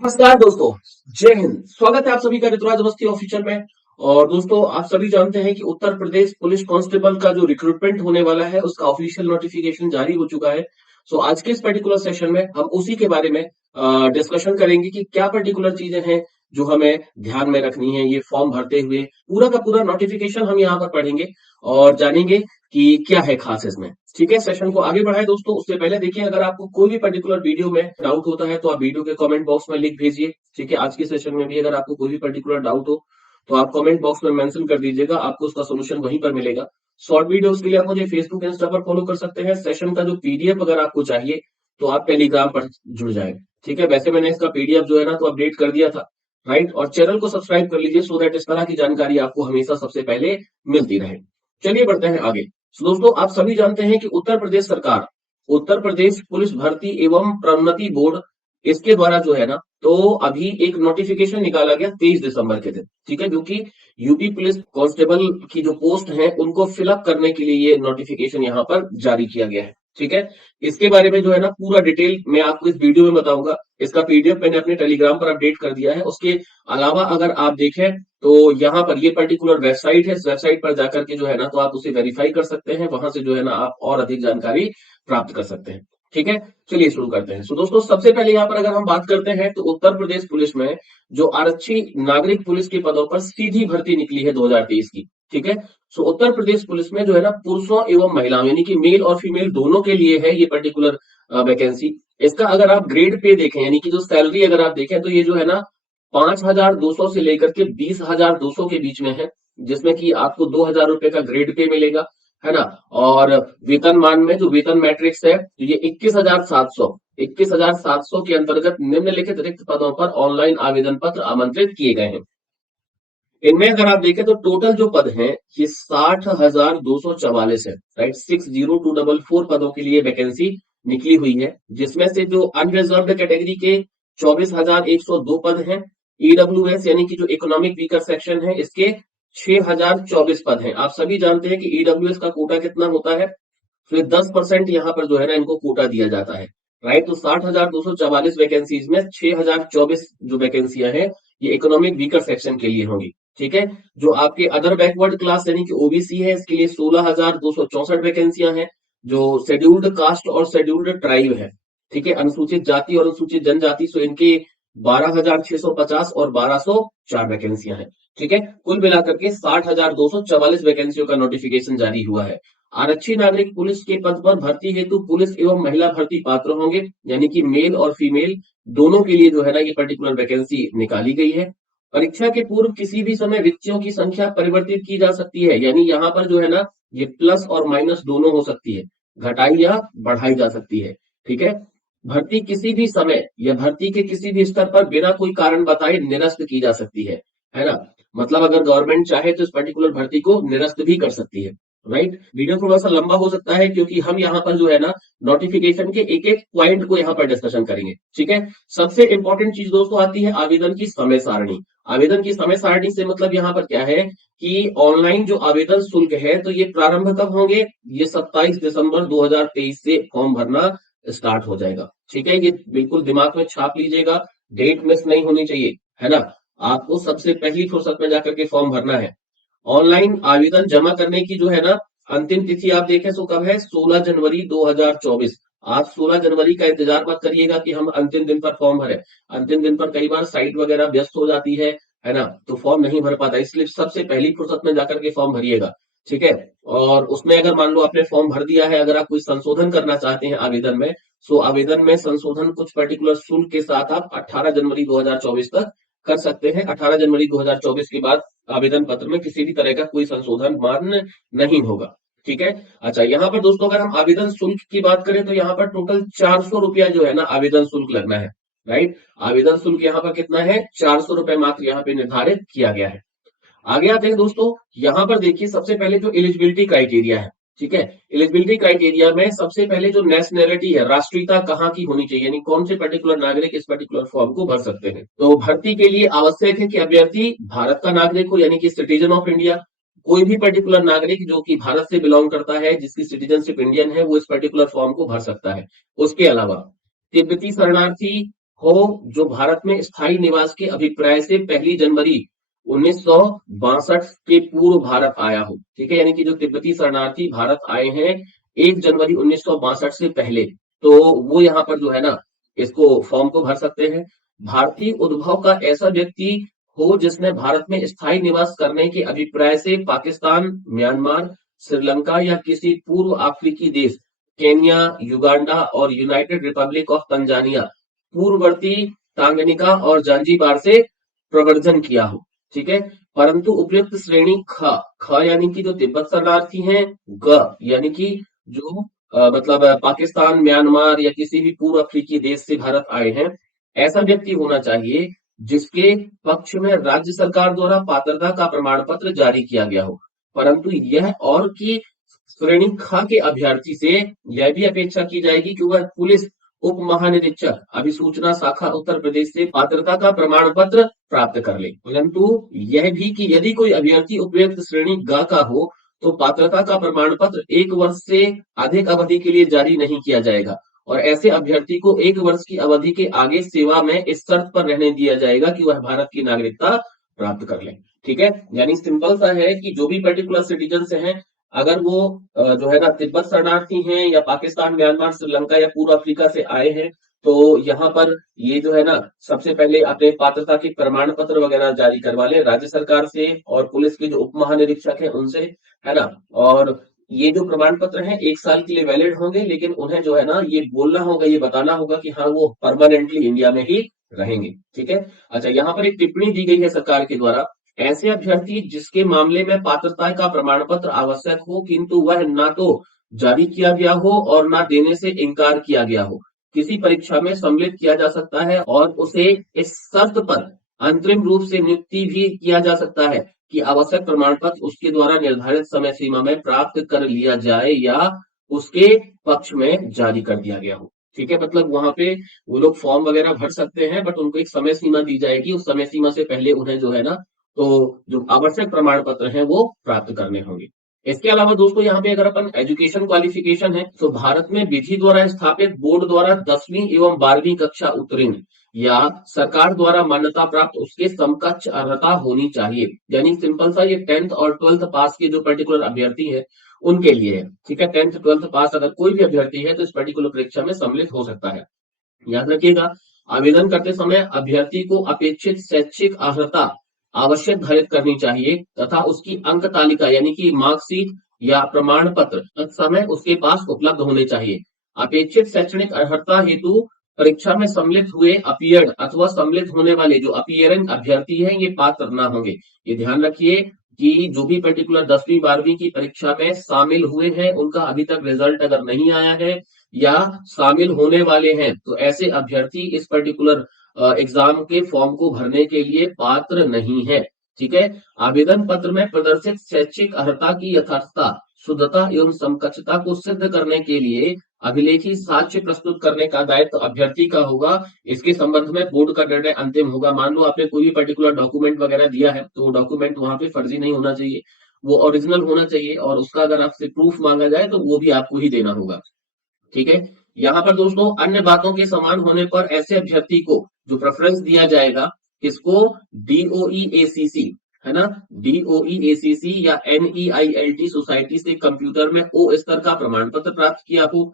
नमस्कार दोस्तों। जय हिंद। स्वागत है आप सभी का ऋतुराज अवस्थी ऑफिशियल में। और दोस्तों, आप सभी जानते हैं कि उत्तर प्रदेश पुलिस कांस्टेबल का जो रिक्रूटमेंट होने वाला है उसका ऑफिशियल नोटिफिकेशन जारी हो चुका है। सो आज के इस पर्टिकुलर सेशन में हम उसी के बारे में डिस्कशन करेंगे कि क्या पर्टिकुलर चीजें हैं जो हमें ध्यान में रखनी है ये फॉर्म भरते हुए। पूरा का पूरा नोटिफिकेशन हम यहाँ पर पढ़ेंगे और जानेंगे कि क्या है खास इसमें। ठीक है, सेशन को आगे बढ़ाए दोस्तों। उससे पहले देखिए, अगर आपको कोई भी पर्टिकुलर वीडियो में डाउट होता है तो आप वीडियो के कमेंट बॉक्स में लिख भेजिए। ठीक है, आज के सेशन में भी अगर आपको कोई भी पर्टिकुलर डाउट हो तो आप कमेंट बॉक्स में मेंशन कर दीजिएगा, आपको उसका सोल्यूशन वहीं पर मिलेगा। शॉर्ट वीडियोस के लिए आप मुझे फेसबुक इंस्टा पर फॉलो कर सकते हैं। सेशन का जो पीडीएफ अगर आपको चाहिए तो आप टेलीग्राम पर जुड़ जाए। ठीक है, वैसे मैंने इसका पीडीएफ जो है ना तो अपडेट कर दिया था। राइट, और चैनल को सब्सक्राइब कर लीजिए सो दैट इस तरह की जानकारी आपको हमेशा सबसे पहले मिलती रहे। चलिए बढ़ते हैं आगे। तो दोस्तों, आप सभी जानते हैं कि उत्तर प्रदेश सरकार, उत्तर प्रदेश पुलिस भर्ती एवं प्रोन्नति बोर्ड, इसके द्वारा जो है ना तो अभी एक नोटिफिकेशन निकाला गया 23 दिसंबर के दिन। ठीक है, क्योंकि यूपी पुलिस कांस्टेबल की जो पोस्ट है उनको फिलअप करने के लिए ये नोटिफिकेशन यहाँ पर जारी किया गया है। ठीक है, इसके बारे में जो है ना पूरा डिटेल मैं आपको इस वीडियो में बताऊंगा। इसका पीडीएफ मैंने अपने टेलीग्राम पर अपडेट कर दिया है। उसके अलावा अगर आप देखें तो यहाँ पर ये पर्टिकुलर वेबसाइट है, इस वेबसाइट पर जाकर के जो है ना तो आप उसे वेरीफाई कर सकते हैं। वहां से जो है ना आप और अधिक जानकारी प्राप्त कर सकते हैं। ठीक है, चलिए शुरू करते हैं। दोस्तों, सबसे पहले यहाँ पर अगर हम बात करते हैं तो उत्तर प्रदेश पुलिस में जो आरक्षी नागरिक पुलिस के पदों पर सीधी भर्ती निकली है 2023 की। ठीक है, सो उत्तर प्रदेश पुलिस में जो है ना पुरुषों एवं महिलाओं यानी कि मेल और फीमेल दोनों के लिए है ये पर्टिकुलर वैकेंसी। इसका अगर आप ग्रेड पे देखें यानी कि जो सैलरी अगर आप देखें तो ये जो है ना 5,200 से लेकर के 20,200 के बीच में है, जिसमें कि आपको 2,000 रुपए का ग्रेड पे मिलेगा, है ना। और वेतनमान में जो वेतन मैट्रिक्स है तो ये 21,700 के अंतर्गत निम्नलिखित रिक्त पदों पर ऑनलाइन आवेदन पत्र आमंत्रित किए गए हैं। इनमें अगर आप देखें तो टोटल जो पद हैं ये 60,244 है। राइट, 60,244 पदों के लिए वैकेंसी निकली हुई है, जिसमें से जो अनरिजर्व्ड कैटेगरी के 24,102 पद हैं। ईडब्ल्यूएस यानी कि जो इकोनॉमिक वीकर सेक्शन है इसके 6,024 पद हैं। आप सभी जानते हैं कि ईडब्ल्यूएस का कोटा कितना होता है, फिर 10% यहाँ पर जो है ना इनको कोटा दिया जाता है। राइट, तो 60,244 वैकेंसीज में 6,024 जो वैकेंसियां हैं ये इकोनॉमिक वीकर सेक्शन के लिए होंगी। ठीक है, जो आपके अदर बैकवर्ड क्लास यानी कि ओबीसी है इसके लिए 16,264 वैकेंसियां हैं। जो शेड्यूल्ड कास्ट और शेड्यूल्ड ट्राइब है, ठीक है, अनुसूचित जाति और अनुसूचित जनजाति, सो इनके 12,650 और 1,204 वैकेंसियां हैं। ठीक है, कुल मिलाकर के 60,244 वैकेंसियों का नोटिफिकेशन जारी हुआ है। आरक्षी नागरिक पुलिस के पद पर भर्ती हेतु पुलिस एवं महिला भर्ती पात्र होंगे, यानी कि मेल और फीमेल दोनों के लिए जो है ना ये पर्टिकुलर वैकेंसी निकाली गई है। परीक्षा के पूर्व किसी भी समय रिक्तियों की संख्या परिवर्तित की जा सकती है, यानी यहाँ पर जो है ना ये प्लस और माइनस दोनों हो सकती है, घटाई या बढ़ाई जा सकती है। ठीक है, भर्ती किसी भी समय या भर्ती के किसी भी स्तर पर बिना कोई कारण बताए निरस्त की जा सकती है ना। मतलब अगर गवर्नमेंट चाहे तो इस पर्टिकुलर भर्ती को निरस्त भी कर सकती है। राइट, वीडियो थोड़ा सा लंबा हो सकता है क्योंकि हम यहाँ पर जो है ना नोटिफिकेशन के एक एक पॉइंट को यहाँ पर डिस्कशन करेंगे। ठीक है, सबसे इंपॉर्टेंट चीज दोस्तों आती है आवेदन की समय सारणी। आवेदन की समय सारणी से मतलब यहाँ पर क्या है कि ऑनलाइन जो आवेदन शुल्क है तो ये प्रारंभ कब होंगे, ये 27 दिसंबर 2023 से फॉर्म भरना स्टार्ट हो जाएगा। ठीक है, ये बिल्कुल दिमाग में छाप लीजिएगा, डेट मिस नहीं होनी चाहिए, है ना। आपको सबसे पहली फुर्सत में जाकर के फॉर्म भरना है। ऑनलाइन आवेदन जमा करने की जो है ना अंतिम तिथि आप देखें तो कब है, 16 जनवरी 2024। आप 16 जनवरी का इंतजार मत करिएगा कि हम अंतिम दिन पर फॉर्म भरें। अंतिम दिन पर कई बार साइट वगैरह व्यस्त हो जाती है ना, तो फॉर्म नहीं भर पाता, इसलिए सबसे पहली फुर्सत में जाकर के फॉर्म भरिएगा। ठीक है, और उसमें अगर मान लो आपने फॉर्म भर दिया है, अगर आप कोई संशोधन करना चाहते हैं आवेदन में, सो आवेदन में संशोधन कुछ पर्टिकुलर शुल्क के साथ आप 18 जनवरी 2024 तक कर सकते हैं। 18 जनवरी 2024 के बाद आवेदन पत्र में किसी भी तरह का कोई संशोधन मान्य नहीं होगा। ठीक है, अच्छा यहाँ पर दोस्तों अगर हम आवेदन शुल्क की बात करें तो यहाँ पर टोटल 400 रुपया जो है ना आवेदन शुल्क लगना है। राइट, आवेदन शुल्क यहाँ पर कितना है, 400 रुपए मात्र यहाँ पे निर्धारित किया गया है। आगे आते हैं दोस्तों, यहां पर देखिए सबसे पहले जो एलिजिबिलिटी क्राइटेरिया है। ठीक है, एलिजिबिलिटी क्राइटेरिया में सबसे पहले जो नेशनैलिटी है, राष्ट्रीयता कहाँ की होनी चाहिए, यानी कौन से पर्टिकुलर नागरिक इस पर्टिकुलर फॉर्म को भर सकते हैं। तो भर्ती के लिए आवश्यक है कि अभ्यर्थी भारत का नागरिक हो, यानी कि सिटीजन ऑफ इंडिया। कोई भी पर्टिकुलर नागरिक जो कि भारत से बिलोंग करता है, जिसकी सिटीजनशिप इंडियन है, वो इस पर्टिकुलर फॉर्म को भर सकता है। उसके अलावा तिब्बती शरणार्थी, हो जो भारत में स्थायी निवास के अभिप्राय से 1 जनवरी 1962 के पूर्व भारत आया हो। ठीक है, यानी कि जो तिब्बती शरणार्थी भारत आए हैं 1 जनवरी 1962 से पहले, तो वो यहाँ पर जो है ना इसको फॉर्म को भर सकते हैं। भारतीय उद्भव का ऐसा व्यक्ति हो जिसने भारत में स्थायी निवास करने के अभिप्राय से पाकिस्तान, म्यांमार, श्रीलंका या किसी पूर्व अफ्रीकी देश, केन्या, युगांडा और यूनाइटेड रिपब्लिक ऑफ तंजानिया, पूर्ववर्ती टांगनिका और जांजीबार से प्रव्रजन किया हो। ठीक है, परंतु उपयुक्त श्रेणी ख यानी कि जो तिब्बत शरणार्थी हैं, ग यानी कि जो मतलब पाकिस्तान, म्यांमार या किसी भी पूर्व अफ्रीकी देश से भारत आए हैं, ऐसा व्यक्ति होना चाहिए जिसके पक्ष में राज्य सरकार द्वारा पात्रता का प्रमाण पत्र जारी किया गया हो। परंतु यह और कि श्रेणी ख के अभ्यर्थी से यह भी अपेक्षा की जाएगी कि वह पुलिस उप महानिरीक्षक अभिसूचना शाखा उत्तर प्रदेश से पात्रता का प्रमाण पत्र प्राप्त कर ले। परंतु यह भी कि यदि कोई अभ्यर्थी उपयुक्त श्रेणी ग का हो तो पात्रता का प्रमाण पत्र 1 वर्ष से अधिक अवधि के लिए जारी नहीं किया जाएगा और ऐसे अभ्यर्थी को 1 वर्ष की अवधि के आगे सेवा में इस शर्त पर रहने दिया जाएगा कि वह भारत की नागरिकता प्राप्त कर ले। ठीक है, यानी सिंपल सा है कि जो भी पर्टिकुलर सिटीजन से हैं, अगर वो जो है ना तिब्बत शरणार्थी हैं या पाकिस्तान, म्यांमार, श्रीलंका या पूर्व अफ्रीका से आए हैं, तो यहाँ पर ये जो है ना सबसे पहले अपने पात्रता के प्रमाण पत्र वगैरह जारी करवा ले राज्य सरकार से और पुलिस के जो उप महानिरीक्षक है उनसे, है ना। और ये जो प्रमाण पत्र हैं 1 साल के लिए वैलिड होंगे, लेकिन उन्हें जो है ना ये बोलना होगा, ये बताना होगा कि हाँ वो परमानेंटली इंडिया में ही रहेंगे। ठीक है, अच्छा यहाँ पर एक टिप्पणी दी गई है सरकार के द्वारा, ऐसे अभ्यर्थी जिसके मामले में पात्रता का प्रमाण पत्र आवश्यक हो किंतु वह ना तो जारी किया गया हो और ना देने से इनकार किया गया हो, किसी परीक्षा में सम्मिलित किया जा सकता है और उसे इस शर्त पर अंतरिम रूप से नियुक्ति भी किया जा सकता है कि आवश्यक प्रमाण पत्र उसके द्वारा निर्धारित समय सीमा में प्राप्त कर लिया जाए या उसके पक्ष में जारी कर दिया गया हो। ठीक है, मतलब वहां पे वो लोग फॉर्म वगैरह भर सकते हैं, बट उनको एक समय सीमा दी जाएगी, उस समय सीमा से पहले उन्हें जो है ना तो जो आवश्यक प्रमाण पत्र हैं वो प्राप्त करने होंगे। इसके अलावा दोस्तों यहाँ पे अगर अपन एजुकेशन क्वालिफिकेशन है तो भारत में विधि द्वारा स्थापित बोर्ड द्वारा 10वीं एवं 12वीं कक्षा उत्तीर्ण या सरकार द्वारा मान्यता प्राप्त उसके समकक्ष अर्हता होनी चाहिए। यानी सिंपल सा ये 10th और 12th पास के जो पर्टिकुलर अभ्यर्थी है उनके लिए है। ठीक है, 10th 12th पास अगर कोई भी अभ्यर्थी है तो इस पर्टिकुलर परीक्षा में सम्मिलित हो सकता है। याद रखिएगा, आवेदन करते समय अभ्यर्थी को अपेक्षित शैक्षिक अर्हता आवश्यक धारित करनी चाहिए तथा उसकी अंक तालिका यानी कि मार्कशीट या प्रमाण पत्र समय उसके पास उपलब्ध होने चाहिए। अपेक्षित शैक्षणिक अर्हता हेतु परीक्षा में सम्मिलित हुए अपीयर्ड अथवा सम्मिलित होने वाले जो अपीयरिंग अभ्यर्थी हैं ये पात्र ना होंगे। ये ध्यान रखिए कि जो भी पर्टिकुलर 10वीं 12वीं की परीक्षा में शामिल हुए हैं उनका अभी तक रिजल्ट अगर नहीं आया है या शामिल होने वाले हैं तो ऐसे अभ्यर्थी इस पर्टिकुलर एग्जाम के फॉर्म को भरने के लिए पात्र नहीं है। ठीक है, आवेदन पत्र में प्रदर्शित शैक्षिक अर्हता की यथार्थता, शुद्धता एवं समकक्षता को सिद्ध करने के लिए अभिलेखी साक्ष्य प्रस्तुत करने का दायित्व अभ्यर्थी का होगा। इसके संबंध में बोर्ड का निर्णय अंतिम होगा। मान लो आपने कोई भी पर्टिकुलर डॉक्यूमेंट वगैरह दिया है तो वो डॉक्यूमेंट वहां पे फर्जी नहीं होना चाहिए, वो ओरिजिनल होना चाहिए और उसका अगर आपसे प्रूफ मांगा जाए तो वो भी आपको ही देना होगा। ठीक है, यहाँ पर दोस्तों अन्य बातों के समान होने पर ऐसे अभ्यर्थी को जो प्रेफरेंस दिया जाएगा किसको, डीओई एसीसी, है ना, डीओई एसीसी या एनईआईएलटी सोसाइटी से कंप्यूटर में ओ स्तर का प्रमाण पत्र प्राप्त किया हो,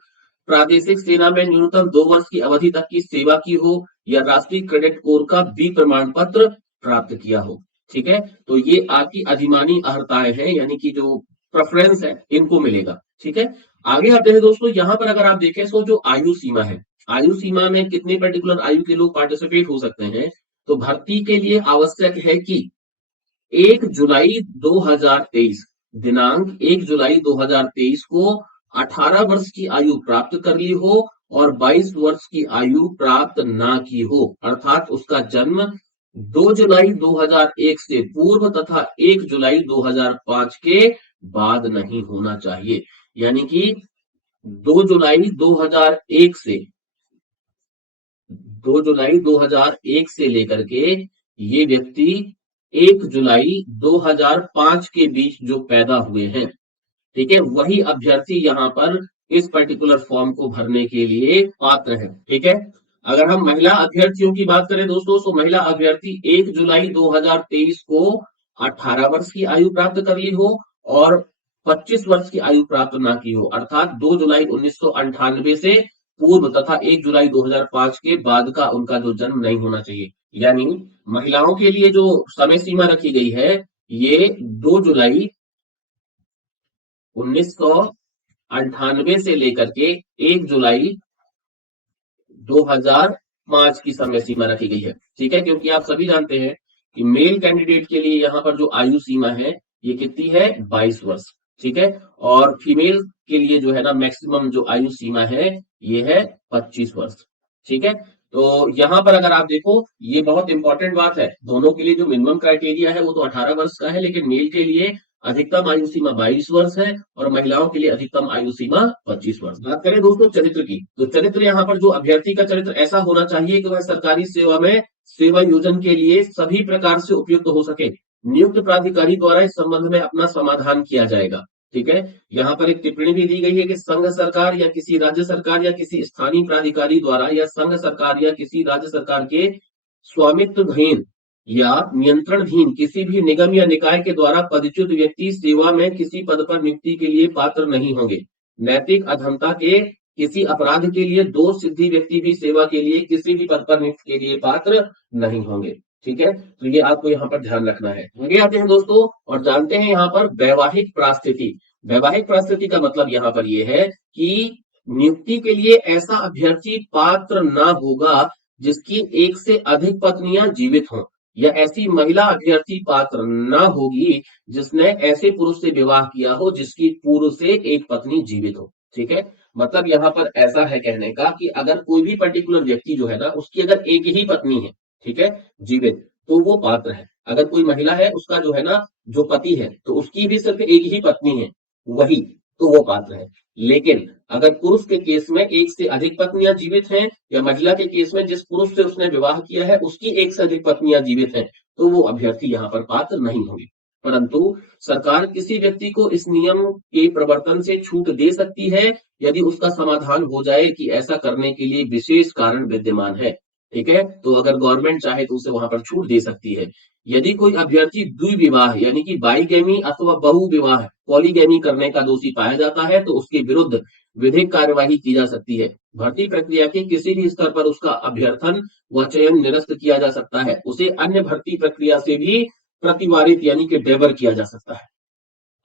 प्रादेशिक सेना में न्यूनतम 2 वर्ष की अवधि तक की सेवा की हो या राष्ट्रीय क्रेडिट कोर का बी प्रमाण पत्र प्राप्त किया हो। ठीक है, तो ये आपकी अधिमानी अर्हताएं हैं, यानी कि जो प्रेफरेंस है इनको मिलेगा। ठीक है, आगे आते हैं दोस्तों, यहाँ पर अगर आप देखें तो जो आयु सीमा है, आयु सीमा में कितने पर्टिकुलर आयु के लोग पार्टिसिपेट हो सकते हैं, तो भर्ती के लिए आवश्यक है कि 1 जुलाई 2023 दिनांक 1 जुलाई 2023 को 18 वर्ष की आयु प्राप्त कर ली हो और 22 वर्ष की आयु प्राप्त ना की हो, अर्थात उसका जन्म 2 जुलाई 2001 से पूर्व तथा 1 जुलाई 2005 के बाद नहीं होना चाहिए। यानी कि 2 जुलाई 2001 से 2 जुलाई 2001 से लेकर के ये व्यक्ति 1 जुलाई 2005 के बीच जो पैदा हुए हैं, ठीक है, वही अभ्यर्थी यहाँ पर इस पर्टिकुलर फॉर्म को भरने के लिए पात्र है। ठीक है, अगर हम महिला अभ्यर्थियों की बात करें दोस्तों, तो महिला अभ्यर्थी 1 जुलाई 2023 को 18 वर्ष की आयु प्राप्त कर ली हो और 25 वर्ष की आयु प्राप्त ना की हो, अर्थात 2 जुलाई 1998 से पूर्व तथा 1 जुलाई 2005 के बाद का उनका जो जन्म नहीं होना चाहिए। यानी महिलाओं के लिए जो समय सीमा रखी गई है, ये 2 जुलाई 1998 से लेकर के 1 जुलाई 2005 की समय सीमा रखी गई है। ठीक है, क्योंकि आप सभी जानते हैं कि मेल कैंडिडेट के लिए यहाँ पर जो आयु सीमा है ये कितनी है, 22 वर्ष। ठीक है, और फीमेल के लिए जो है ना मैक्सिमम जो आयु सीमा है ये है 25 वर्ष। ठीक है, तो यहाँ पर अगर आप देखो, ये बहुत इंपॉर्टेंट बात है, दोनों के लिए जो मिनिमम क्राइटेरिया है वो तो 18 वर्ष का है, लेकिन मेल के लिए अधिकतम आयु सीमा 22 वर्ष है और महिलाओं के लिए अधिकतम आयु सीमा 25 वर्ष। बात करें दोस्तों चरित्र की, तो चरित्र यहाँ पर जो अभ्यर्थी का चरित्र ऐसा होना चाहिए कि वह सरकारी सेवा में सेवा योजन के लिए सभी प्रकार से उपयुक्त हो सके। नियुक्त प्राधिकारी द्वारा इस संबंध में अपना समाधान किया जाएगा। ठीक है, यहाँ पर एक टिप्पणी भी दी गई है कि संघ सरकार या किसी राज्य सरकार या किसी स्थानीय प्राधिकारी द्वारा या संघ सरकार या किसी राज्य सरकार के स्वामित्वधीन या नियंत्रणधीन किसी भी निगम या निकाय के द्वारा पदच्युत व्यक्ति सेवा में किसी पद पर नियुक्ति के लिए पात्र नहीं होंगे। नैतिक अधमता के किसी अपराध के लिए दोष सिद्धि व्यक्ति भी सेवा के लिए किसी भी पद पर नियुक्ति के लिए पात्र नहीं होंगे। ठीक है, तो ये आपको यहाँ पर ध्यान रखना है। आगे आते हैं दोस्तों और जानते हैं यहाँ पर वैवाहिक प्रास्थिति। वैवाहिक प्रास्थिति का मतलब यहाँ पर यह है कि नियुक्ति के लिए ऐसा अभ्यर्थी पात्र ना होगा जिसकी एक से अधिक पत्नियां जीवित हों, या ऐसी महिला अभ्यर्थी पात्र ना होगी जिसने ऐसे पुरुष से विवाह किया हो जिसकी पूर्व से एक पत्नी जीवित हो। ठीक है, मतलब यहाँ पर ऐसा है कहने का कि अगर कोई भी पर्टिकुलर व्यक्ति जो है ना, उसकी अगर एक ही पत्नी है, ठीक है, जीवित, तो वो पात्र है। अगर कोई महिला है, उसका जो है ना जो पति है, तो उसकी भी सिर्फ एक ही पत्नी है, वही, तो वो पात्र है। लेकिन अगर पुरुष के केस में एक से अधिक पत्नियां जीवित हैं, या महिला के केस में जिस पुरुष से उसने विवाह किया है उसकी एक से अधिक पत्नियां जीवित हैं, तो वो अभ्यर्थी यहाँ पर पात्र नहीं होंगे। परंतु सरकार किसी व्यक्ति को इस नियम के प्रवर्तन से छूट दे सकती है यदि उसका समाधान हो जाए कि ऐसा करने के लिए विशेष कारण विद्यमान है। ठीक है, तो अगर गवर्नमेंट चाहे तो उसे वहां पर छूट दे सकती है। यदि कोई अभ्यर्थी द्विविवाह यानी कि बाईगैमी अथवा बहुविवाह पॉलीगैमी करने का दोषी पाया जाता है तो उसके विरुद्ध विधिक कार्यवाही की जा सकती है। भर्ती प्रक्रिया के किसी भी स्तर पर उसका अभ्यर्थन व चयन निरस्त किया जा सकता है। उसे अन्य भर्ती प्रक्रिया से भी प्रतिवारित यानी कि डेबर किया जा सकता है।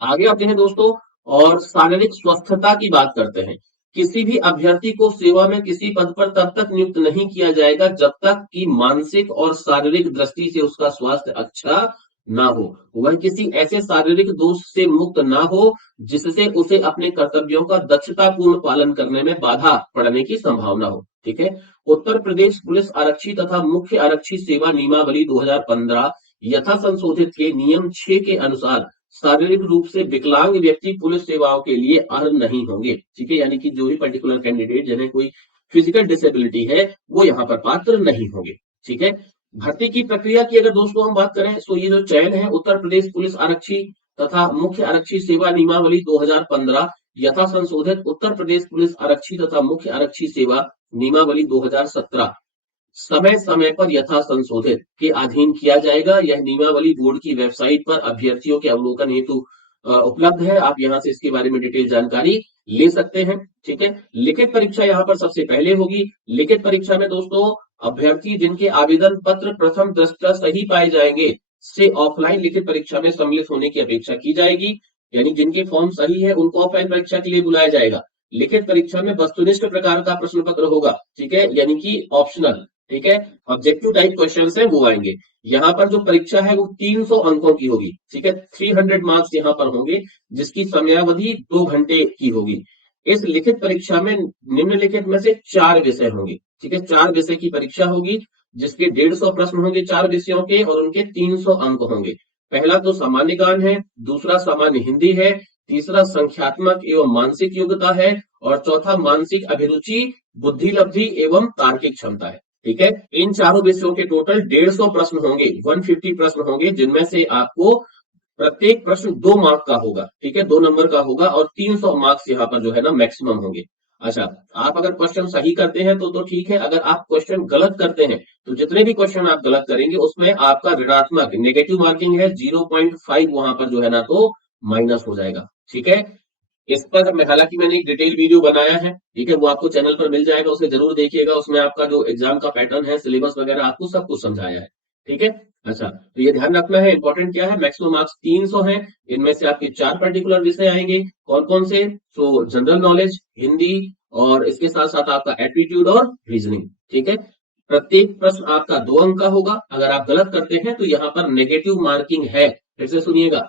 आगे आते हैं दोस्तों और शारीरिक स्वस्थता की बात करते हैं। किसी भी अभ्यर्थी को सेवा में किसी पद पर तब तक नियुक्त नहीं किया जाएगा जब तक कि मानसिक और शारीरिक दृष्टि से उसका स्वास्थ्य अच्छा ना हो, वह किसी ऐसे शारीरिक दोष से मुक्त ना हो जिससे उसे अपने कर्तव्यों का दक्षतापूर्ण पालन करने में बाधा पड़ने की संभावना हो। ठीक है, उत्तर प्रदेश पुलिस आरक्षी तथा मुख्य आरक्षी सेवा नियमावली 2015 यथा संशोधित के नियम 6 के अनुसार शारीरिक रूप से विकलांग व्यक्ति पुलिस सेवाओं के लिए अर्ह नहीं होंगे। ठीक है, यानी कि जो भी पर्टिकुलर कैंडिडेट जिन्हें कोई फिजिकल डिसेबिलिटी है वो यहाँ पर पात्र नहीं होंगे। ठीक है, भर्ती की प्रक्रिया की अगर दोस्तों हम बात करें तो ये जो चयन है उत्तर प्रदेश पुलिस आरक्षी तथा मुख्य आरक्षी सेवा नियमावली 2015 यथा संशोधित उत्तर प्रदेश पुलिस आरक्षी तथा मुख्य आरक्षी सेवा नियमावली 2017 समय समय पर यथा संशोधित के अधीन किया जाएगा। यह नियमावली बोर्ड की वेबसाइट पर अभ्यर्थियों के अवलोकन हेतु उपलब्ध है। आप यहाँ से इसके बारे में डिटेल जानकारी ले सकते हैं। ठीक है, लिखित परीक्षा यहाँ पर सबसे पहले होगी। लिखित परीक्षा में दोस्तों अभ्यर्थी जिनके आवेदन पत्र प्रथम दृष्टया सही पाए जाएंगे से ऑफलाइन लिखित परीक्षा में सम्मिलित होने की अपेक्षा की जाएगी। यानी जिनके फॉर्म सही है उनको ऑफलाइन परीक्षा के लिए बुलाया जाएगा। लिखित परीक्षा में वस्तुनिष्ठ प्रकार का प्रश्न पत्र होगा। ठीक है, यानी कि ऑप्शनल। ठीक है, ऑब्जेक्टिव टाइप क्वेश्चंस है वो आएंगे। यहाँ पर जो परीक्षा है वो 300 अंकों की होगी। ठीक है, 300 मार्क्स यहाँ पर होंगे जिसकी समयावधि 2 घंटे की होगी। इस लिखित परीक्षा में निम्नलिखित में से 4 विषय होंगे। ठीक है, 4 विषय की परीक्षा होगी जिसके 150 प्रश्न होंगे 4 विषयों के और उनके 300 अंक होंगे। पहला तो सामान्य ज्ञान है, दूसरा सामान्य हिंदी है, तीसरा संख्यात्मक एवं मानसिक योग्यता है और चौथा मानसिक अभिरुचि, बुद्धिलब्धि एवं तार्किक क्षमता है। ठीक है, इन चारों विषयों के टोटल 150 प्रश्न होंगे, 150 प्रश्न होंगे जिनमें से आपको प्रत्येक प्रश्न 2 मार्क का होगा। ठीक है, 2 नंबर का होगा और 300 मार्क्स यहाँ पर जो है ना मैक्सिमम होंगे। अच्छा, आप अगर क्वेश्चन सही करते हैं तो ठीक है, अगर आप क्वेश्चन गलत करते हैं तो जितने भी क्वेश्चन आप गलत करेंगे उसमें आपका ऋणात्मक नेगेटिव मार्किंग है 0.5 वहां पर जो है ना तो माइनस हो जाएगा। ठीक है, इस पर हालांकि मैंने एक डिटेल वीडियो बनाया है, ठीक है, वो आपको चैनल पर मिल जाएगा, उसे जरूर देखिएगा। उसमें आपका जो एग्जाम का पैटर्न है, सिलेबस वगैरह आपको सब कुछ समझाया है। ठीक है। अच्छा, तो ये ध्यान रखना है, इंपॉर्टेंट क्या है, मैक्सिमम मार्क्स 300 हैं। इनमें से आपके 4 पर्टिकुलर विषय आएंगे। कौन कौन से? तो जनरल नॉलेज, हिंदी, और इसके साथ साथ आपका एप्टीट्यूड और रीजनिंग। ठीक है। प्रत्येक प्रश्न आपका 2 अंक का होगा। अगर आप गलत करते हैं तो यहाँ पर नेगेटिव मार्किंग है। फिर से सुनिएगा,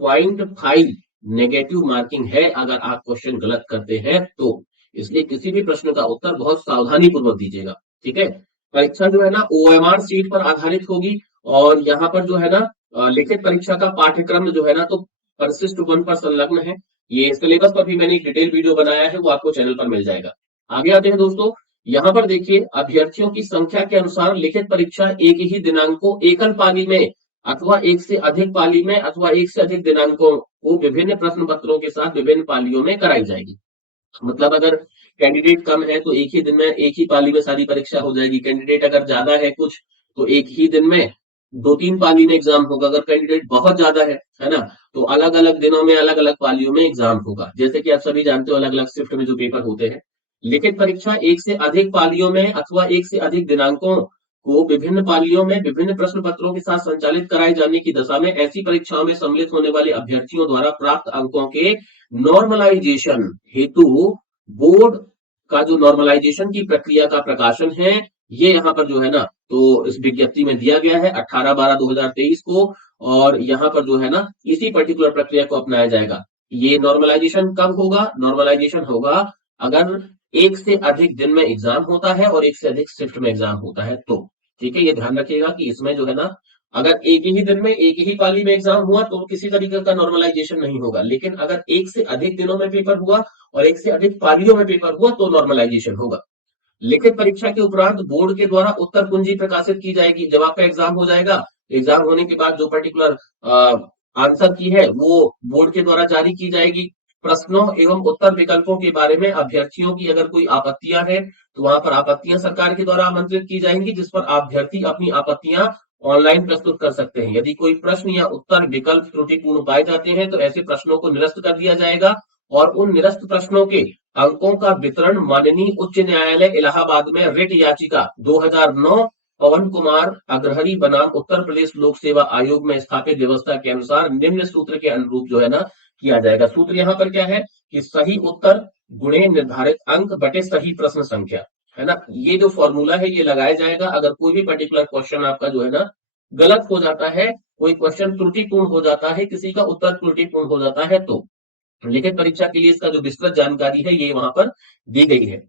0.5 नेगेटिव मार्किंग है अगर आप क्वेश्चन गलत करते हैं तो। इसलिए किसी भी प्रश्न का उत्तर बहुत सावधानी पूर्वक दीजिएगा। ठीक है। परीक्षा जो है ना ओएमआर सीट पर आधारित होगी। और यहाँ पर जो है ना लिखित परीक्षा का पाठ्यक्रम जो है ना तो परिशिष्ट 1 पर संलग्न है। ये सिलेबस पर भी मैंने एक डिटेल वीडियो बनाया है, वो आपको चैनल पर मिल जाएगा। आगे आते हैं दोस्तों, यहाँ पर देखिए, अभ्यर्थियों की संख्या के अनुसार लिखित परीक्षा एक ही दिनांक को एकल पाली में अथवा एक से अधिक पाली में अथवा एक से अधिक दिनांकों को विभिन्न प्रश्न पत्रों के साथ विभिन्न पालियों में कराई जाएगी। मतलब अगर कैंडिडेट कम है तो एक ही दिन में एक ही पाली में सारी परीक्षा हो जाएगी। कैंडिडेट अगर ज्यादा है कुछ तो एक ही दिन में 2-3 पाली में एग्जाम होगा। अगर कैंडिडेट बहुत ज्यादा है ना, तो अलग अलग दिनों में अलग अलग पालियों में एग्जाम होगा। जैसे कि आप सभी जानते हो अलग अलग शिफ्ट में जो पेपर होते हैं। लिखित परीक्षा एक से अधिक पालियों में अथवा एक से अधिक दिनांकों को विभिन्न पालियों में विभिन्न प्रश्न पत्रों के साथ संचालित कराए जाने की दशा में ऐसी परीक्षाओं में सम्मिलित होने वाले अभ्यर्थियों द्वारा प्राप्त अंकों के नॉर्मलाइजेशन हेतु बोर्ड का जो नॉर्मलाइजेशन की प्रक्रिया का प्रकाशन है, ये यहाँ पर जो है ना तो इस विज्ञप्ति में दिया गया है 18/12/2023 को। और यहाँ पर जो है ना इसी पर्टिकुलर प्रक्रिया को अपनाया जाएगा। ये नॉर्मलाइजेशन कब होगा? नॉर्मलाइजेशन होगा अगर एक से अधिक दिन में एग्जाम होता है और एक से अधिक शिफ्ट में एग्जाम होता है तो। ठीक है, ये ध्यान रखिएगा कि इसमें जो है ना अगर एक ही दिन में एक ही पाली में एग्जाम हुआ तो किसी तरीके का नॉर्मलाइजेशन नहीं होगा। लेकिन अगर एक से अधिक दिनों में पेपर हुआ और एक से अधिक पालियों में पेपर हुआ तो नॉर्मलाइजेशन होगा। लिखित परीक्षा के उपरांत बोर्ड के द्वारा उत्तर कुंजी प्रकाशित की जाएगी। जब आपका एग्जाम हो जाएगा, एग्जाम होने के बाद जो पर्टिकुलर आंसर की है वो बोर्ड के द्वारा जारी की जाएगी। प्रश्नों एवं उत्तर विकल्पों के बारे में अभ्यर्थियों की अगर कोई आपत्तियां हैं तो वहां पर आपत्तियां सरकार के द्वारा आमंत्रित की जाएंगी, जिस पर अभ्यर्थी अपनी आपत्तियां ऑनलाइन प्रस्तुत कर सकते हैं। यदि कोई प्रश्न या उत्तर विकल्प त्रुटिपूर्ण पाए जाते हैं तो ऐसे प्रश्नों को निरस्त कर दिया जाएगा। और उन निरस्त प्रश्नों के अंकों का वितरण माननीय उच्च न्यायालय इलाहाबाद में रिट याचिका 2009 पवन कुमार अग्रहरी बनाम उत्तर प्रदेश लोक सेवा आयोग में स्थापित व्यवस्था के अनुसार निम्न सूत्र के अनुरूप जो है ना किया जाएगा। सूत्र यहाँ पर क्या है कि सही उत्तर गुणे निर्धारित अंक बटे सही प्रश्न संख्या, है ना। ये जो फॉर्मूला है ये लगाया जाएगा अगर कोई भी पर्टिकुलर क्वेश्चन आपका जो है ना गलत हो जाता है, कोई क्वेश्चन त्रुटिपूर्ण हो जाता है, किसी का उत्तर त्रुटिपूर्ण हो जाता है तो। लिखित परीक्षा के लिए इसका जो विस्तृत जानकारी है ये वहां पर दी गई है।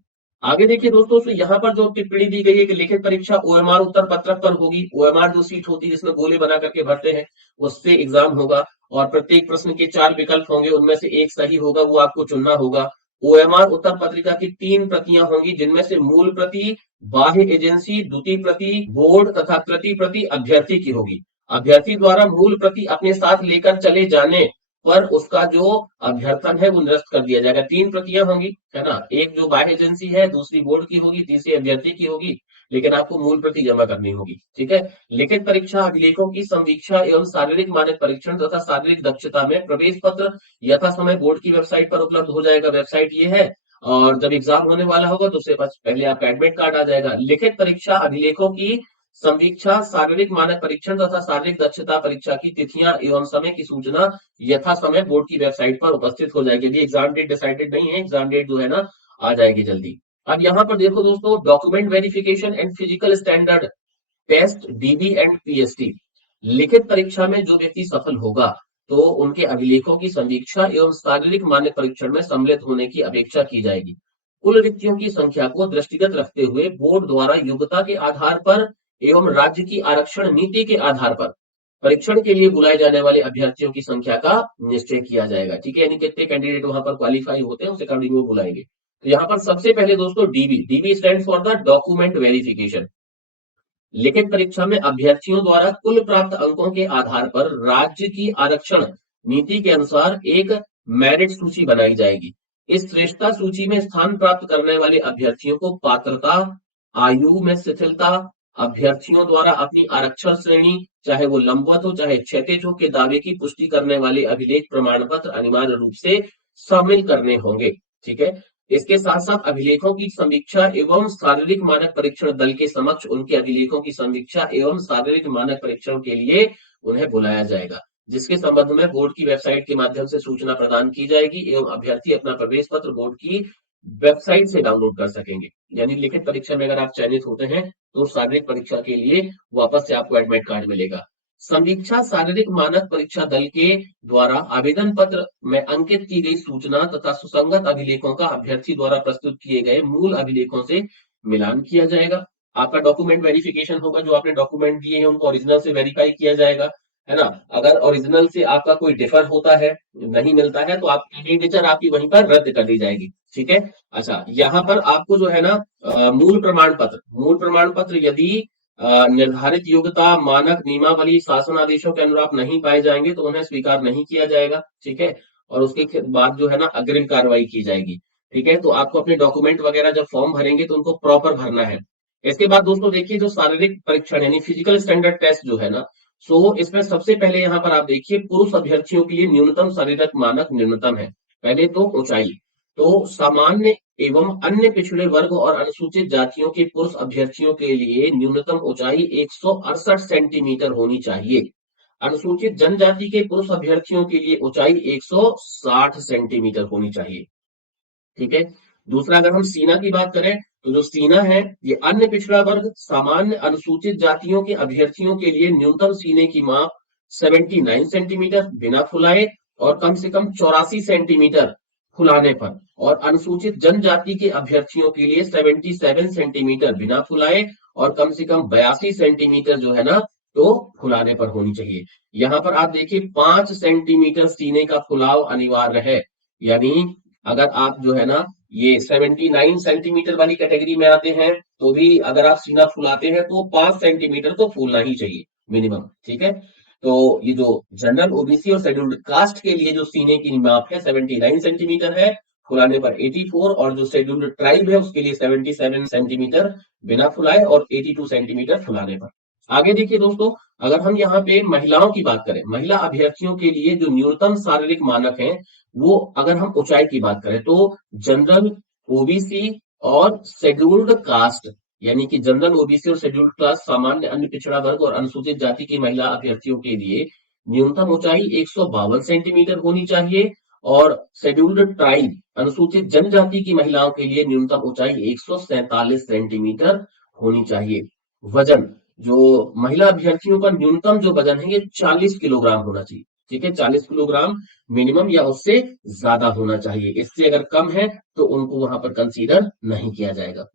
आगे देखिए दोस्तों, तो यहाँ पर जो टिप्पणी दी गई है कि लिखित परीक्षा ओएमआर उत्तर पत्रक पर होगी। ओएमआर जो सीट होती है जिसमें गोले बना करके भरते हैं उससे एग्जाम होगा। और प्रत्येक प्रश्न के 4 विकल्प होंगे, उनमें से एक सही होगा, वो आपको चुनना होगा। ओएमआर उत्तर पत्रिका की 3 प्रतियां होंगी, जिनमें से मूल प्रति बाह्य एजेंसी, द्वितीय प्रति बोर्ड तथा तृतीय प्रति अभ्यर्थी की होगी। अभ्यर्थी द्वारा मूल प्रति अपने साथ लेकर चले जाने पर उसका जो अभ्यर्थन है वो निरस्त कर दिया जाएगा। 3 प्रतियां होंगी, है ना, एक जो बाह्य एजेंसी है, दूसरी बोर्ड की होगी, तीसरी अभ्यर्थी की होगी। लेकिन आपको मूल प्रति जमा करनी होगी। ठीक है। लिखित परीक्षा अभिलेखों की समीक्षा एवं शारीरिक मानक परीक्षण तथा शारीरिक दक्षता में प्रवेश पत्र यथा समय बोर्ड की वेबसाइट पर उपलब्ध हो जाएगा। वेबसाइट ये है। और जब एग्जाम होने वाला होगा तो उससे पहले आपका एडमिट कार्ड आ जाएगा। लिखित परीक्षा अभिलेखों की समीक्षा, शारीरिक मानक परीक्षण तथा शारीरिक दक्षता परीक्षा की तिथियां एवं समय की सूचना यथा समय बोर्ड की वेबसाइट पर उपस्थित हो जाएगी। अभी एग्जाम डेट डिसाइडेड नहीं है, एग्जाम डेट जो है ना आ जाएगी जल्दी। अब यहाँ पर देखो दोस्तों, document verification and physical standard test DB and PST. लिखित परीक्षा में जो व्यक्ति सफल होगा तो उनके अभिलेखों की समीक्षा एवं शारीरिक मानक परीक्षण में सम्मिलित होने की अपेक्षा की जाएगी। कुल रिक्तियों की संख्या को दृष्टिगत रखते हुए बोर्ड द्वारा योग्यता के आधार पर एवं राज्य की आरक्षण नीति के आधार पर परीक्षण के लिए बुलाए जाने वाले अभ्यर्थियों की संख्या का निश्चय किया जाएगा। ठीक है, यानी कितने कैंडिडेट वहां पर क्वालिफाई होते हैं उस अकॉर्डिंग वो बुलाएंगे। तो यहाँ पर सबसे पहले दोस्तों dB, dB stand for the document verification. लिखित परीक्षा में अभ्यर्थियों द्वारा कुल प्राप्त अंकों के आधार पर राज्य की आरक्षण नीति के अनुसार एक मेरिट सूची बनाई जाएगी। इस श्रेष्ठता सूची में स्थान प्राप्त करने वाले अभ्यर्थियों को पात्रता, आयु में शिथिलता, अभ्यर्थियों द्वारा अपनी आरक्षण श्रेणी, चाहे वो लंबवत हो चाहे क्षैतिज हो, के दावे की पुष्टि करने वाले अभिलेख प्रमाण पत्र अनिवार्य रूप से शामिल करने होंगे। ठीक है। इसके साथ साथ अभिलेखों की समीक्षा एवं शारीरिक मानक परीक्षण दल के समक्ष उनके अभिलेखों की समीक्षा एवं शारीरिक मानक परीक्षण के लिए उन्हें बुलाया जाएगा, जिसके संबंध में बोर्ड की वेबसाइट के माध्यम से सूचना प्रदान की जाएगी एवं अभ्यर्थी अपना प्रवेश पत्र बोर्ड की वेबसाइट से डाउनलोड कर सकेंगे। यानी लिखित परीक्षा में अगर आप चयनित होते हैं तो शारीरिक परीक्षा के लिए वापस से आपको एडमिट कार्ड मिलेगा। समीक्षा शारीरिक मानक परीक्षा दल के द्वारा आवेदन पत्र में अंकित की गई सूचना तथा सुसंगत अभिलेखों का अभ्यर्थी द्वारा प्रस्तुत किए गए मूल अभिलेखों से मिलान किया जाएगा। आपका डॉक्यूमेंट वेरिफिकेशन होगा, जो आपने डॉक्यूमेंट दिए हैं उनको ओरिजिनल से वेरीफाई किया जाएगा, है ना। अगर ओरिजिनल से आपका कोई डिफर होता है, नहीं मिलता है, तो आप कैंडिडेचर आपकी वहीं पर रद्द कर दी जाएगी। ठीक है। अच्छा, यहाँ पर आपको जो है ना मूल प्रमाण पत्र यदि निर्धारित योग्यता मानक नियमावली शासन आदेशों के अनुरूप नहीं पाए जाएंगे तो उन्हें स्वीकार नहीं किया जाएगा। ठीक है। और उसके बाद जो है ना अग्रिम कार्रवाई की जाएगी। ठीक है। तो आपको अपने डॉक्यूमेंट वगैरह जब फॉर्म भरेंगे तो उनको प्रॉपर भरना है। इसके बाद दोस्तों देखिए, जो शारीरिक परीक्षण यानी फिजिकल स्टैंडर्ड टेस्ट जो है ना, सो इसमें सबसे पहले यहाँ पर आप देखिए, पुरुष अभ्यर्थियों के लिए न्यूनतम शारीरिक मानक न्यूनतम है। पहले तो ऊंचाई, तो सामान्य एवं अन्य पिछड़े वर्ग और अनुसूचित जातियों के पुरुष अभ्यर्थियों के लिए न्यूनतम ऊंचाई 168 सेंटीमीटर होनी चाहिए। अनुसूचित जनजाति के पुरुष अभ्यर्थियों के लिए ऊंचाई 160 सेंटीमीटर होनी चाहिए। ठीक है। दूसरा, अगर हम सीना की बात करें तो जो सीना है, ये अन्य पिछड़ा वर्ग सामान्य अनुसूचित जातियों के अभ्यर्थियों के लिए न्यूनतम सीने की माप 79 सेंटीमीटर बिना फुलाए और कम से कम 84 सेंटीमीटर फुलाने पर, और अनुसूचित जनजाति के अभ्यर्थियों के लिए 77 सेंटीमीटर बिना फुलाए और कम से कम 82 सेंटीमीटर जो है ना तो फुलाने पर होनी चाहिए। यहाँ पर आप देखिए 5 सेंटीमीटर सीने का फुलाव अनिवार्य है। यानी अगर आप जो है ना ये 79 सेंटीमीटर वाली कैटेगरी में आते हैं तो भी अगर आप सीना फुलाते हैं तो 5 सेंटीमीटर तो फूलना ही चाहिए मिनिमम। ठीक है। तो ये जो जनरल ओबीसी और शेड्यूल्ड कास्ट के लिए जो सीने की माप है 79 सेंटीमीटर है, फुलाने पर 84, और जो शेड्यूल्ड ट्राइब है उसके लिए 77 सेंटीमीटर बिना फुलाए और 82 सेंटीमीटर फुलाने पर। आगे देखिए दोस्तों, अगर हम यहाँ पे महिलाओं की बात करें, महिला अभ्यर्थियों के लिए जो न्यूनतम शारीरिक मानक है, वो अगर हम ऊंचाई की बात करें तो जनरल ओबीसी और शेड्यूल्ड कास्ट, यानी कि जनरल ओबीसी और शेड्यूल्ड कास्ट सामान्य अन्य पिछड़ा वर्ग और अनुसूचित जाति की महिला अभ्यर्थियों के लिए न्यूनतम ऊंचाई 152 सेंटीमीटर होनी चाहिए, और शेड्यूल्ड ट्राइब अनुसूचित जनजाति की महिलाओं के लिए न्यूनतम ऊंचाई 147 सेंटीमीटर होनी चाहिए। वजन, जो महिला अभ्यर्थियों का न्यूनतम जो वजन है ये 40 किलोग्राम होना चाहिए। ठीक है। 40 किलोग्राम मिनिमम या उससे ज्यादा होना चाहिए। इससे अगर कम है तो उनको वहां पर कंसीडर नहीं किया जाएगा।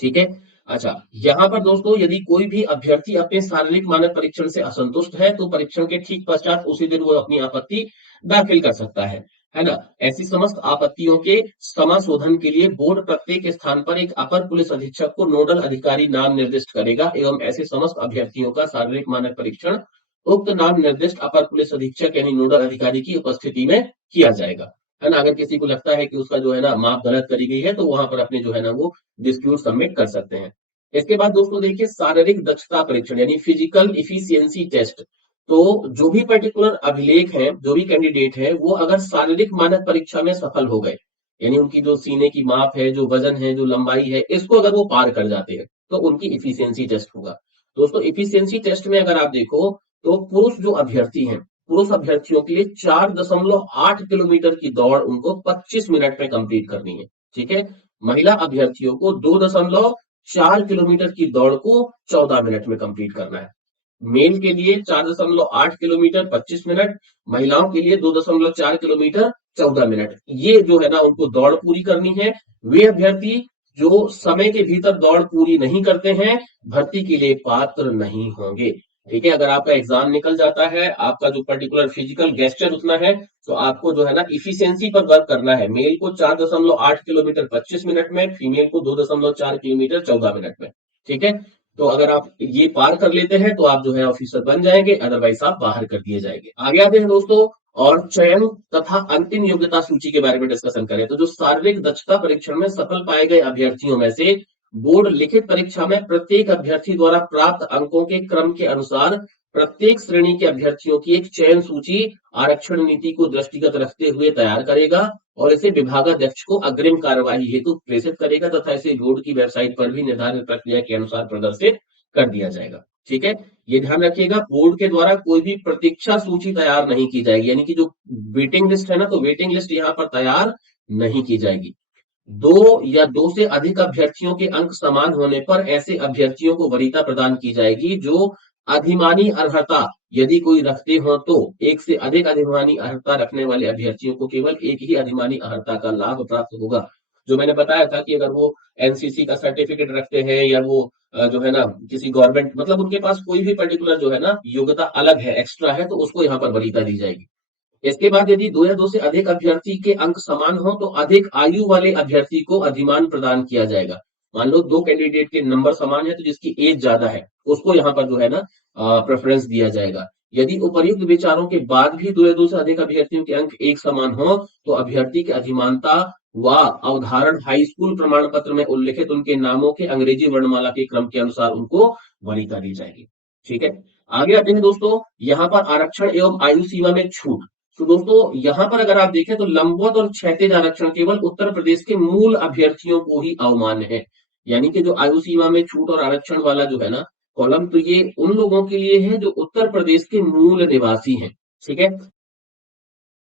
ठीक है। अच्छा, यहाँ पर दोस्तों यदि कोई भी अभ्यर्थी अपने शारीरिक मानक परीक्षण से असंतुष्ट है तो परीक्षण के ठीक पश्चात उसी दिन वो अपनी आपत्ति दाखिल कर सकता है ना। ऐसी समस्त आपत्तियों के समाशोधन के लिए बोर्ड प्रत्येक स्थान पर एक अपर पुलिस अधीक्षक को नोडल अधिकारी नाम निर्दिष्ट करेगा एवं ऐसे समस्त अभ्यर्थियों का शारीरिक मानक परीक्षण उक्त नाम निर्दिष्ट अपर पुलिस अधीक्षक यानी नोडल अधिकारी की उपस्थिति में किया जाएगा, है ना। अगर किसी को लगता है कि उसका जो है ना माप गलत करी गई है तो वहां पर अपने जो है ना वो डिस्प्यूट सबमिट कर सकते हैं। इसके बाद दोस्तों देखिए, शारीरिक दक्षता परीक्षण यानी फिजिकल इफिशियंसी टेस्ट। तो जो भी पर्टिकुलर अभिलेख है, जो भी कैंडिडेट है, वो अगर शारीरिक मानक परीक्षा में सफल हो गए, यानी उनकी जो सीने की माप है, जो वजन है, जो लंबाई है, इसको अगर वो पार कर जाते हैं तो उनकी इफिशियंसी टेस्ट होगा। दोस्तों इफिशियंसी टेस्ट में अगर आप देखो तो पुरुष जो अभ्यर्थी हैं, पुरुष अभ्यर्थियों के लिए 4.8 किलोमीटर की दौड़ उनको 25 मिनट में कंप्लीट करनी है। ठीक है। महिला अभ्यर्थियों को 2.4 किलोमीटर की दौड़ को 14 मिनट में कंप्लीट करना है। मेल के लिए 4.8 किलोमीटर 25 मिनट, महिलाओं के लिए 2.4 किलोमीटर 14 मिनट, ये जो है ना उनको दौड़ पूरी करनी है। वे अभ्यर्थी जो समय के भीतर दौड़ पूरी नहीं करते हैं भर्ती के लिए पात्र नहीं होंगे। ठीक है। अगर आपका एग्जाम निकल जाता है, आपका जो पर्टिकुलर फिजिकल गेस्चर उतना है, तो आपको जो है ना इफिशियंसी पर वर्क करना है। मेल को 4.8 किलोमीटर 25 मिनट में, फीमेल को 2.4 किलोमीटर 14 मिनट में। ठीक है। तो अगर आप ये पार कर लेते हैं तो आप जो है ऑफिसर बन जाएंगे, अदरवाइज आप बाहर कर दिए जाएंगे। आगे आते हैं दोस्तों, और चयन तथा अंतिम योग्यता सूची के बारे में डिस्कशन करें तो जो शारीरिक दक्षता परीक्षण में सफल पाए गए अभ्यर्थियों में से बोर्ड लिखित परीक्षा में प्रत्येक अभ्यर्थी द्वारा प्राप्त अंकों के क्रम के अनुसार प्रत्येक श्रेणी के अभ्यर्थियों की एक चयन सूची आरक्षण नीति को दृष्टिगत रखते हुए तैयार करेगा और इसे विभागाध्यक्ष को अग्रिम कार्यवाही हेतु प्रेषित करेगा तथा इसे बोर्ड की वेबसाइट पर भी निर्धारित प्रक्रिया के अनुसार प्रदर्शित कर दिया जाएगा। ठीक है, ये ध्यान रखिएगा बोर्ड के द्वारा कोई भी प्रतीक्षा सूची तैयार नहीं की जाएगी, यानी कि जो वेटिंग लिस्ट है ना, तो वेटिंग लिस्ट यहाँ पर तैयार नहीं की जाएगी। दो या दो से अधिक अभ्यर्थियों के अंक समान होने पर ऐसे अभ्यर्थियों को वरीयता प्रदान की जाएगी जो अधिमानी अर्हता यदि कोई रखते हो तो एक से अधिक अधिमानी अर्हता रखने वाले अभ्यर्थियों को केवल एक ही अधिमानी अर्हता का लाभ प्राप्त होगा। जो मैंने बताया था कि अगर वो एनसीसी का सर्टिफिकेट रखते हैं या वो जो है ना किसी गवर्नमेंट मतलब उनके पास कोई भी पर्टिकुलर जो है ना योग्यता अलग है एक्स्ट्रा है तो उसको यहाँ पर वरीयता दी जाएगी। इसके बाद यदि दो या दो से अधिक अभ्यर्थी के अंक समान हो तो अधिक आयु वाले अभ्यर्थी को अधिमान प्रदान किया जाएगा। मान लो दो कैंडिडेट के नंबर समान है तो जिसकी एज ज्यादा है उसको यहाँ पर जो है ना प्रेफरेंस दिया जाएगा। यदि उपर्युक्त विचारों के बाद भी दो या दो से अधिक अभ्यर्थियों के अंक एक समान हो तो अभ्यर्थी की अधिमानता व अवधारण हाई स्कूल प्रमाण पत्र में उल्लिखित उनके नामों के अंग्रेजी वर्णमाला के क्रम के अनुसार उनको वरीयता दी जाएगी। ठीक है, आगे आते हैं दोस्तों, यहाँ पर आरक्षण एवं आयु सीमा में छूट। तो दोस्तों यहां पर अगर आप देखें तो लंबवत और क्षैतिज आरक्षण केवल उत्तर प्रदेश के मूल अभ्यर्थियों को ही अवमान्य है। यानी कि जो आयु सीमा में छूट और आरक्षण वाला जो है ना कॉलम, तो ये उन लोगों के लिए है जो उत्तर प्रदेश के मूल निवासी हैं। ठीक है,